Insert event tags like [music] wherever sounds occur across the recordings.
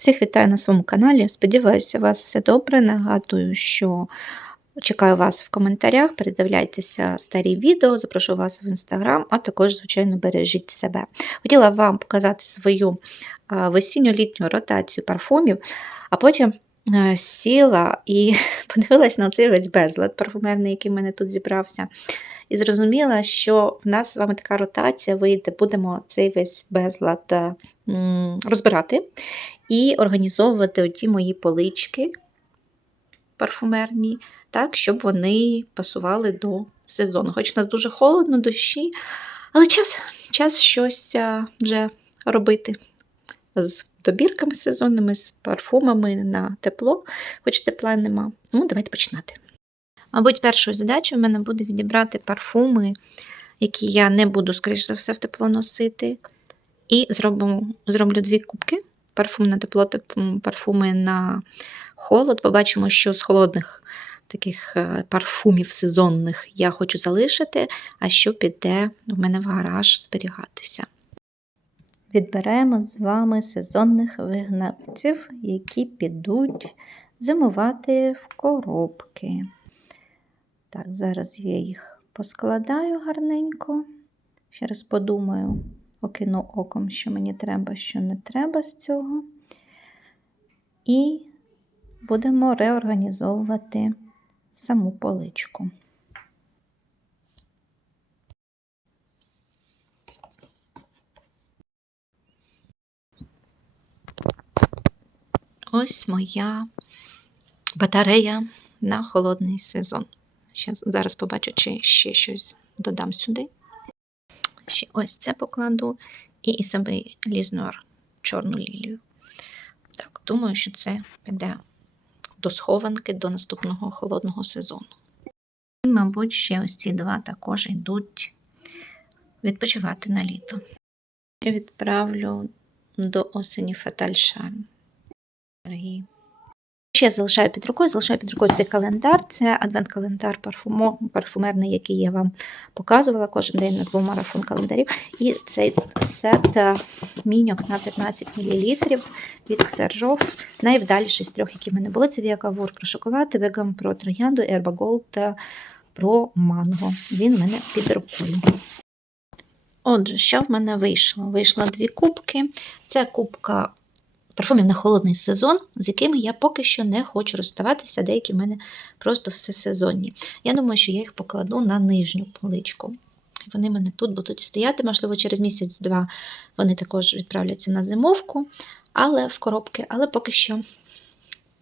Всіх вітаю на своєму каналі. Сподіваюся, у вас все добре. Нагадую, що чекаю вас в коментарях. Передивляйтеся старі відео, запрошую вас в інстаграм, а також, звичайно, бережіть себе. Хотіла вам показати свою весінню літню ротацію парфумів, а потім сіла і [laughs] подивилась на цей весь безлад парфумерний, який в мене тут зібрався. І зрозуміла, що в нас з вами така ротація вийде, будемо цей весь безлад е, розбирати і організовувати оті мої полички парфумерні, так, щоб вони пасували до сезону. Хоч у нас дуже холодно, дощі, але час, час щось вже робити з добірками сезонними, з парфумами на тепло, хоч тепла нема. Ну, давайте починати. Мабуть, першою задачою в мене буде відібрати парфуми, які я не буду, скоріш за все, в тепло носити. І зроблю, зроблю дві кубки парфум на тепло, парфуми на холод. Побачимо, що з холодних таких е, парфумів сезонних я хочу залишити, а що піде в мене в гараж зберігатися. Відберемо з вами сезонних вигнавців, які підуть зимувати в коробки. Так, зараз я їх поскладаю гарненько. Ще раз подумаю, окину оком, що мені треба, що не треба з цього. І будемо реорганізовувати саму поличку. Ось моя батарея на холодний сезон. Зараз, зараз побачу, чи ще щось додам сюди. Ще ось це покладу і Ісабель Лізнор чорну лілію. Так, думаю, що це піде до схованки до наступного холодного сезону. І, мабуть, ще ось ці два також йдуть відпочивати на літо. Я відправлю до осені Фаталь Шарм. Ще залишаю під рукою, залишаю під рукою цей календар. Це адвент-календар парфумерний, який я вам показувала. Кожен день нас був марафон календарів. І цей сет е, міньок на 15 мл від Ксержов. Найвдаліший з трьох, які в мене були, це Віакавур про шоколад, Вегам про троянду, Ерба Голд про манго. Він в мене під рукою. Отже, що в мене вийшло? Вийшло дві кубки. Це кубка парфумів на холодний сезон, з якими я поки що не хочу розставатися, деякі в мене просто всесезонні. Я думаю, що я їх покладу на нижню поличку. Вони в мене тут будуть стояти, можливо, через місяць-два вони також відправляться на зимовку, але в коробки, але поки що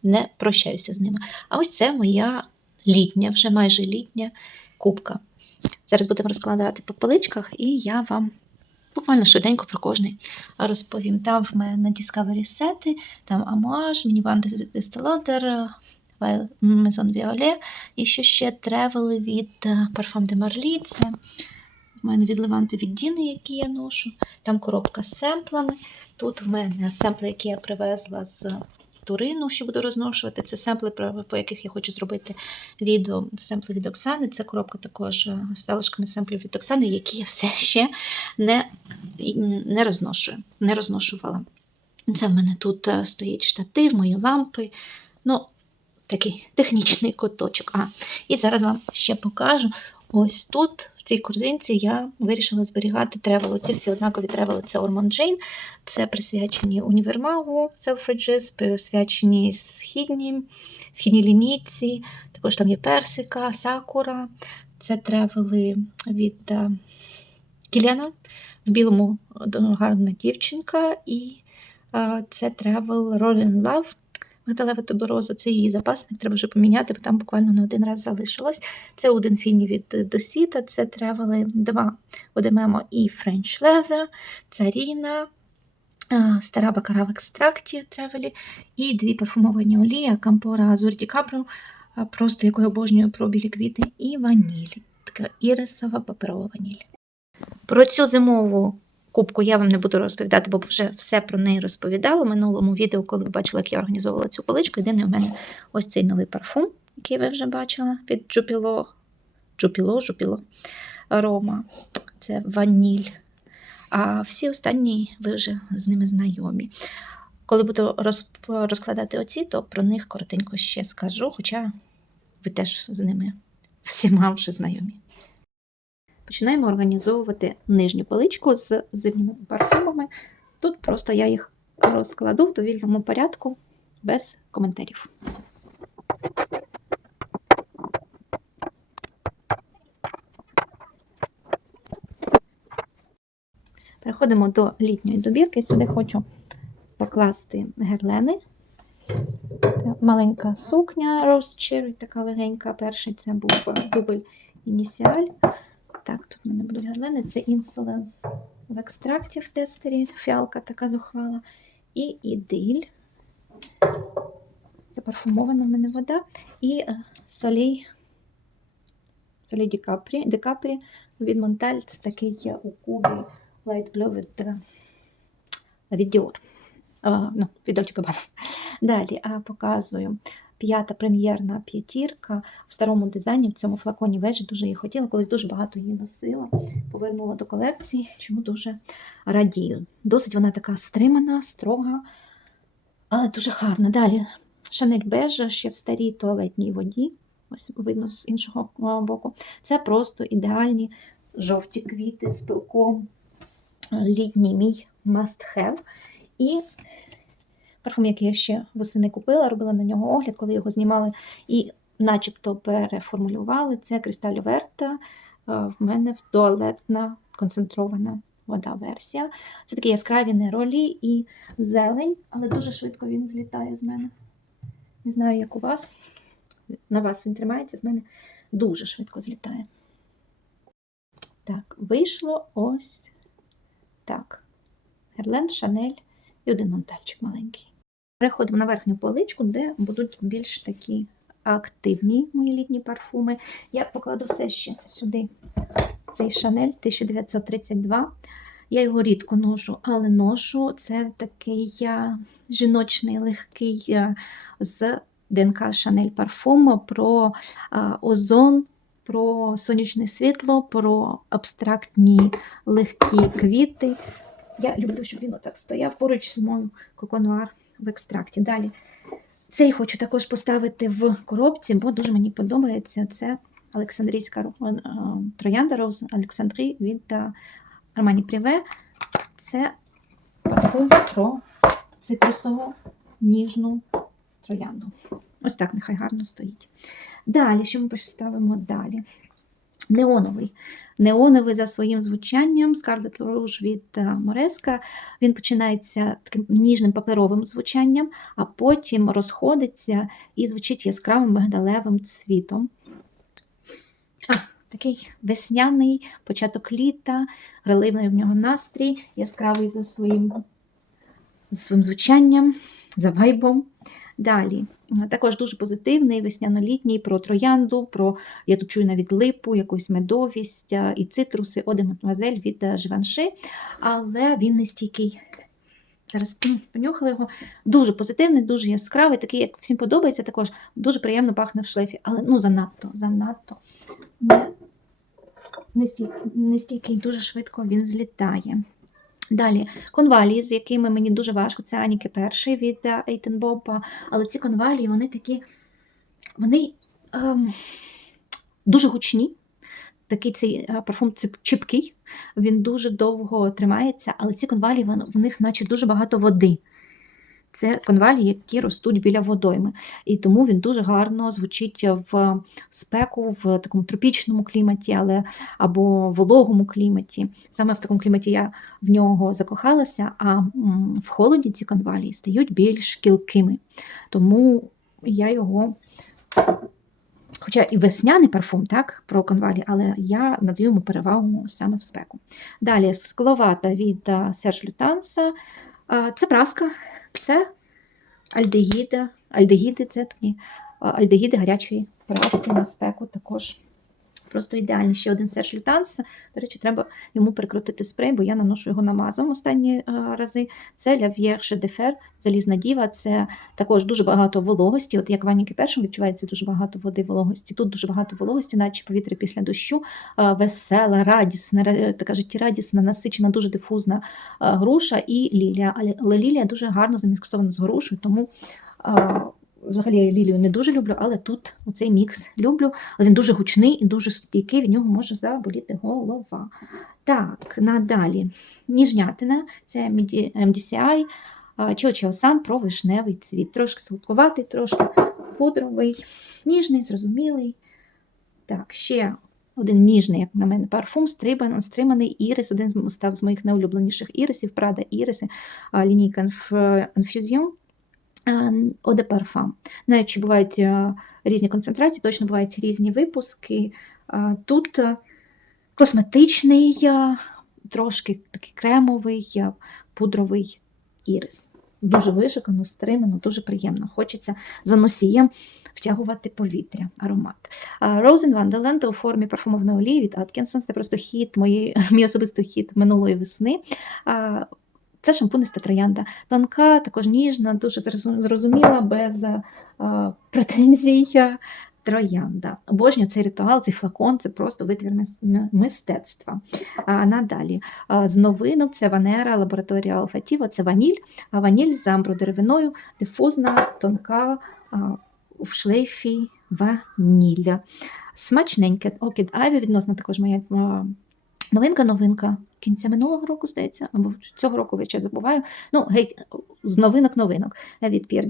не прощаюся з ними. А ось це моя літня, вже майже літня кубка. Зараз будемо розкладати по поличках, і я вам Буквально швиденько про кожний розповім. Там в мене Discovery сети, там Амуаж, Мініван Дистилатор, Мезон Віоле, і що ще тревели від Parfum de Marly. Це в мене від Леванти від Діни, які я ношу. Там коробка з семплами. Тут в мене семпли, які я привезла з Турину, що буду розношувати. Це семпли, по яких я хочу зробити відео. Семпли від Оксани. Це коробка також е, з залишками семплів від Оксани, які я все ще не не розношую, не розношувала. Це в мене тут е, стоїть штатив, мої лампи. Ну, Такий технічний куточок. А, І зараз вам ще покажу. Ось тут цій корзинці я вирішила зберігати тревел. Ці всі однакові тревели це Ормон Джейн, це присвячені універмагу Selfridges, присвячені східній, східній лінійці, також там є персика, сакура. Це тревели від е, Кіляна в білому гарна дівчинка, і е, це тревел Rolling Love. Металеве туберозу це її запасник, треба вже поміняти, бо там буквально на один раз залишилось. Це один фіні від Досіта, це тревели два Одемемо і French Leather, Царіна, стара бакара в екстракті тревелі, і дві парфумовані олії, Кампора Азурді Капро, просто якою обожнюю про квіти, і ваніль. Така ірисова паперова ваніль. Про цю зимову Кубку я вам не буду розповідати, бо вже все про неї розповідала в минулому відео, коли ви бачили, як я організовувала цю поличку. Єдине у мене ось цей новий парфум, який ви вже бачили від Джупіло, Джупіло, Джупіло Рома. Це ваніль. А всі останні ви вже з ними знайомі. Коли буду розкладати оці, то про них коротенько ще скажу, хоча ви теж з ними всіма вже знайомі. Починаємо організовувати нижню поличку з зимніми парфумами. Тут просто я їх розкладу в довільному порядку без коментарів. Переходимо до літньої добірки. Сюди хочу покласти герлени. Маленька сукня Rose Cherry, така легенька. Перший це був дубль ініціаль. Так, тут в мене будуть герлени. Це Insolence в екстракті в тестері, фіалка така зухвала. І ідиль. Це парфумована в мене вода. І е, солій. Солій Дікапрі. Декапрі від Монталь. Це такий є у кубі Light Glow від, е, від Dior. А, ну, від Dolce Gabbana. Далі а, показую п'ята прем'єрна п'ятірка в старому дизайні, в цьому флаконі вежі дуже її хотіла, колись дуже багато її носила, повернула до колекції, чому дуже радію. Досить вона така стримана, строга, але дуже гарна. Далі Шанель Бежа ще в старій туалетній воді. Ось видно з іншого боку. Це просто ідеальні жовті квіти з пилком. Літній мій must have. І парфум, який я ще восени купила, робила на нього огляд, коли його знімали і начебто переформулювали. Це Кристаль Верта. В мене туалетна концентрована вода версія. Це такі яскраві неролі і зелень, але дуже швидко він злітає з мене. Не знаю, як у вас. На вас він тримається, з мене дуже швидко злітає. Так, вийшло ось так. Герлен, Шанель і один монтальчик маленький. Переходимо на верхню поличку, де будуть більш такі активні мої літні парфуми. Я покладу все ще сюди. Цей Шанель 1932. Я його рідко ношу, але ношу. Це такий я, жіночний легкий з ДНК Шанель парфум про озон, про сонячне світло, про абстрактні легкі квіти. Я люблю, щоб він отак стояв поруч з моїм коконуар в екстракті. Далі. Цей хочу також поставити в коробці, бо дуже мені подобається. Це Олександрійська е, троянда Роуз Олександрі від Армані Пріве. Це парфум про цитрусову ніжну троянду. Ось так нехай гарно стоїть. Далі, що ми поставимо далі? Неоновий. Неоновий за своїм звучанням Scarlet Rouge від е, Мореска. Він починається таким ніжним паперовим звучанням, а потім розходиться і звучить яскравим мигдалевим цвітом. А, такий весняний початок літа, граливний в нього настрій, яскравий за своїм, за своїм звучанням, за вайбом. Далі, також дуже позитивний, весняно-літній, про троянду, про, я тут чую навіть липу, якусь медовість і цитруси, Оде Мадемуазель від Живанши, але він не стійкий. Зараз м, понюхала його. Дуже позитивний, дуже яскравий, такий, як всім подобається, також дуже приємно пахне в шлейфі, але ну занадто, занадто не, не стійкий, дуже швидко він злітає. Далі конвалії, з якими мені дуже важко, це Аніки перший від Ейтенбопа. Але ці конвалії, вони такі, вони ем, дуже гучні. Такий цей е, парфум чіпкий, він дуже довго тримається, але ці конвалії, в них наче дуже багато води. Це конвалії, які ростуть біля водойми. І тому він дуже гарно звучить в спеку, в такому тропічному кліматі, але або вологому кліматі. Саме в такому кліматі я в нього закохалася, а в холоді ці конвалії стають більш кілкими. Тому я його, хоча і весняний парфум, так, про конвалі, але я надаю йому перевагу саме в спеку. Далі скловата від Серж Лютанса. Це праска, це альдегіда. Альдегіди це такі альдегіди гарячої праски на спеку також Просто ідеальний ще один Серж Лютанс. До речі, треба йому перекрутити спрей, бо я наношу його намазом останні е, рази. Це Vierge de Fer, залізна діва. Це також дуже багато вологості. От як в Аніки першому відчувається дуже багато води вологості. Тут дуже багато вологості, наче повітря після дощу. Е, Весела, радісна, така життєрадісна, насичена, дуже дифузна е, груша і лілія. Але лілія дуже гарно заміксована з грушею, тому. Взагалі лілію не дуже люблю, але тут оцей мікс люблю. Але він дуже гучний і дуже стійкий, від нього може заболіти голова. Так, надалі. Ніжнятина це MD- MDCI Чоочеосан про вишневий цвіт. Трошки солодкуватий, трошки пудровий, ніжний, зрозумілий. Так, ще один ніжний, як на мене, парфум, стрибан, стриманий ірис. Один став з моїх найулюбленіших ірисів, Прада Іриси, лінійка Inf- Infusion. Eau. Навіть чи бувають е, різні концентрації, точно бувають різні випуски. Тут е, косметичний, е, трошки такий кремовий, пудровий ірис. Дуже вишикано, стримано, дуже приємно. Хочеться за носієм втягувати повітря, аромат. Rose in у формі парфумовної олії від Atkinson. Це просто мої, [laughs] мій особистий хіт минулої весни. Це шампуниста троянда. Тонка, також ніжна, дуже зрозуміла, без а, претензій. Троянда. Обожнюю цей ритуал, цей флакон це просто витвір мистецтва. А, надалі. З новинок це Ванера, лабораторія Алфатіва, це ваніль. А ваніль з амбродеревиною, дифузна, тонка, а, в шлейфі ванілля. Смачненьке. Окід Айві відносно також моя новинка-новинка. Кінця минулого року, здається, або цього року я ще забуваю. Ну, геть з новинок-новинок від П'єр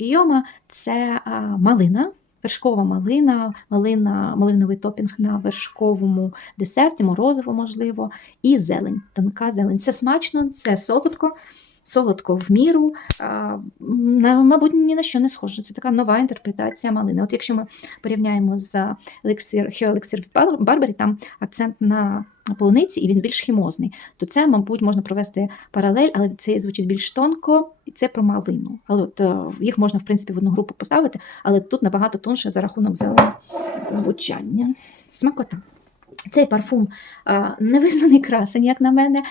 це а, малина. Вершкова малина, малина, малиновий топінг на вершковому десерті, морозиво, можливо, і зелень, тонка зелень. Це смачно, це солодко, солодко в міру. Мабуть, ні на що не схоже. Це така нова інтерпретація малини. От якщо ми порівняємо з елексир, хіоелексир від Бар- Барбарі, там акцент на полуниці, і він більш хімозний, то це, мабуть, можна провести паралель, але це звучить більш тонко, і це про малину. Але от е, їх можна, в принципі, в одну групу поставити, але тут набагато тонше за рахунок зеленого звучання. Смакота. Цей парфум а, невизнаний красень, як на мене,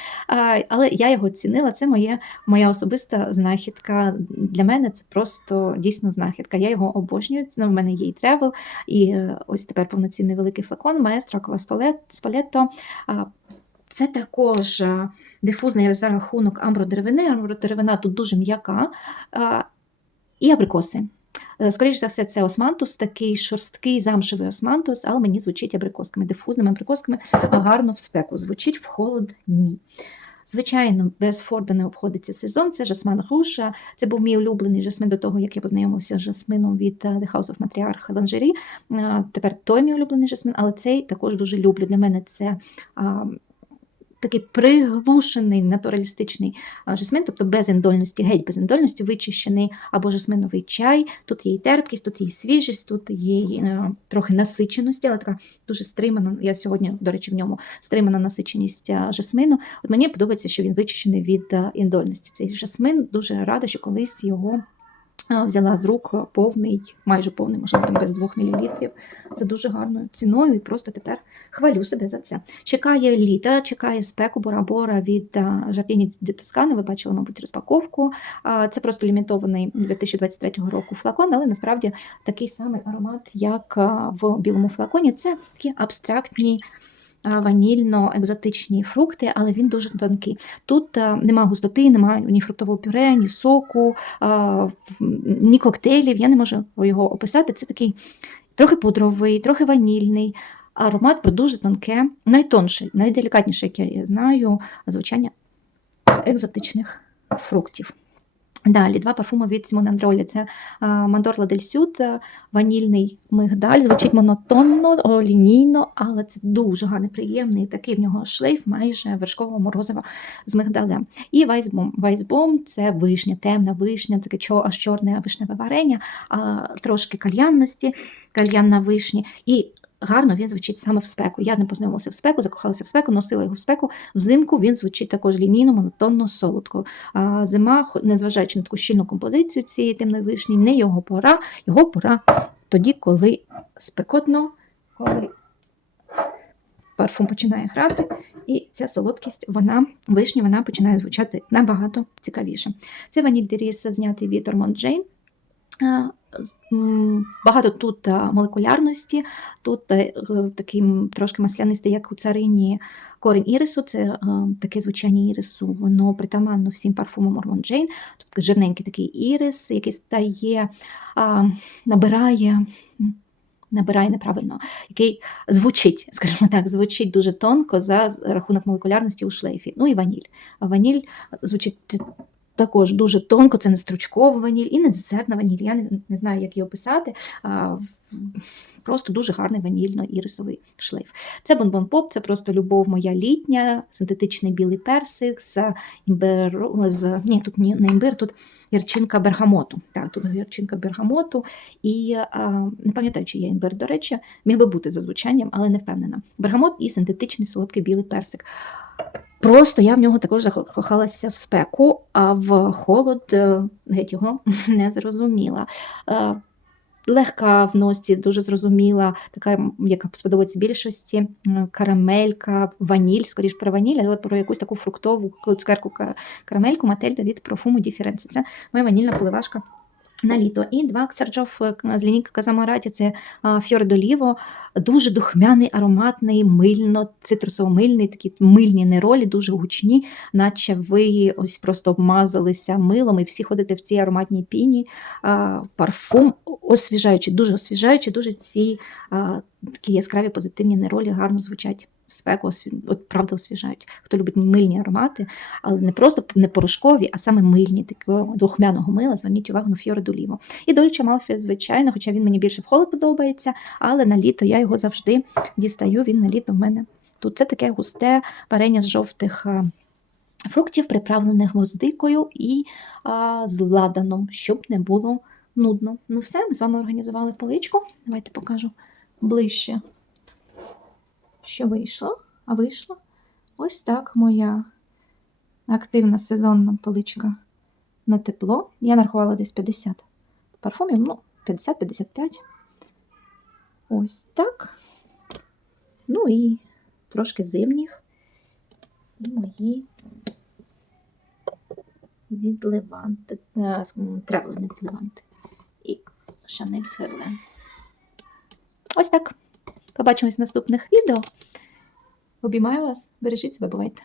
але я його цінила. Це моє, моя особиста знахідка. Для мене це просто дійсно знахідка. Я його обожнюю. Це в мене є і тревел, і е, ось тепер повноцінний великий флакон Маестро Аква Спалетто. Це також дифузний за рахунок амбродеревини. Амбродеревина тут дуже м'яка. І абрикоси. Е, Скоріше за все, це османтус, такий шорсткий замшевий османтус, але мені звучить абрикосками, дифузними абрикосками, а гарно в спеку. Звучить в холод ні. Звичайно, без Форда не обходиться сезон. Це жасман Руша. Це був мій улюблений жасмин до того, як я познайомилася з жасмином від е, The House of Matriarch Ланжері. Тепер той мій улюблений жасмин, але цей також дуже люблю. Для мене це такий приглушений натуралістичний жасмин, тобто без індольності, геть без індольності, вичищений або жасминовий чай. Тут є і терпкість, тут є і свіжість, тут є і, е, трохи насиченості, але така дуже стримана. Я сьогодні, до речі, в ньому стримана насиченість е, жасмину. От мені подобається, що він вичищений від е, індольності. Цей жасмин дуже рада, що колись його. Взяла з рук повний, майже повний, можливо, там без 2 мл. За дуже гарною ціною і просто тепер хвалю себе за це. Чекає літа, чекає спеку Бора-Бора від Жардіні де Тоскана. Ви бачили, мабуть, розпаковку. Це просто лімітований 2023 року флакон, але насправді такий самий аромат, як в білому флаконі. Це такі абстрактні. А, Ванільно-екзотичні фрукти, але він дуже тонкий. Тут а, нема густоти, немає ні фруктового пюре, ні соку, а, ні коктейлів. Я не можу його описати. Це такий трохи пудровий, трохи ванільний. Аромат про дуже тонке, найтонше, найделікатніше, яке я знаю, звучання екзотичних фруктів. Далі два парфуми від Сімона Андролі. Це Мандорла Дель Сюд, ванільний мигдаль. Звучить монотонно, лінійно, але це дуже гарний, приємний. Такий в нього шлейф, майже вершкового морозива з мигдалем. І Вайсбом. Вайсбом це вишня, темна вишня, таке аж чорне вишневе варення, трошки кальянності, кальян на вишні. І гарно він звучить саме в спеку. Я з ним познайомилася в спеку, закохалася в спеку, носила його в спеку. Взимку він звучить також лінійно, монотонно, солодко. А зима, незважаючи на таку щільну композицію цієї темної вишні, не його пора, його пора тоді, коли спекотно, коли парфум починає грати, і ця солодкість, вона, вишня, вона починає звучати набагато цікавіше. Це ваніль Деріс, знятий від Ормонд Джейн. Багато тут молекулярності, тут е, е, такий трошки маслянистий, як у царині корінь ірису, це е, таке звучання ірису, воно притаманно всім парфумам Ормонд Джейн, тобто жирненький такий ірис, який стає, набирає. Набирає неправильно, який звучить, скажімо так, звучить дуже тонко за рахунок молекулярності у шлейфі. Ну і ваніль. Ваніль звучить також дуже тонко, це не стручкова ваніль і не десертна ваніль. Я не, не знаю, як її описати. А, просто дуже гарний ванільно-ірисовий шлейф. Це бонбон поп, це просто любов моя літня, синтетичний білий персик з імбиру, з ні, тут ні, не імбир, тут гірчинка бергамоту. Так, тут гірчинка бергамоту. І а, не пам'ятаю, чи є імбир, до речі, міг би бути за звучанням, але не впевнена. Бергамот і синтетичний солодкий білий персик. Просто я в нього також закохалася в спеку, а в холод е, геть його [laughs] не зрозуміла. Е, Легка в носі, дуже зрозуміла, така, яка сподобається більшості, карамелька, ваніль, скоріш про ваніль, але про якусь таку фруктову цукерку карамельку Мательда від парфуму Діференці. Це моя ванільна поливашка на літо. І два Ксарджов е, з лінійки Казамараті, це Фьоре Доліво, дуже духмяний, ароматний, мильно, цитрусово-мильний, такі мильні неролі, дуже гучні, наче ви ось просто обмазалися милом і всі ходите в цій ароматній піні. Парфум освіжаючий, дуже освіжаючий, дуже ці такі яскраві позитивні неролі гарно звучать. Спеку от правда освіжають. Хто любить мильні аромати, але не просто не порошкові, а саме мильні, такого духмяного мила. Зверніть увагу на Фьоре Доліво. І Дольче Малфі, звичайно, хоча він мені більше в холод подобається, але на літо я його завжди дістаю. Він на літо в мене тут. Це таке густе варення з жовтих фруктів, приправлених гвоздикою і а, з ладаном, щоб не було нудно. Ну все, ми з вами організували поличку. Давайте покажу ближче, що вийшло. А вийшло ось так моя активна сезонна поличка на тепло. Я нарахувала десь 50 парфумів, ну, 50-55. Ось так. Ну і трошки зимніх. І мої від Леванти, тревелини від Леванти. І Шанель з Герлен. Ось так. Побачимось в наступних відео. Обіймаю вас, бережіть себе, бувайте.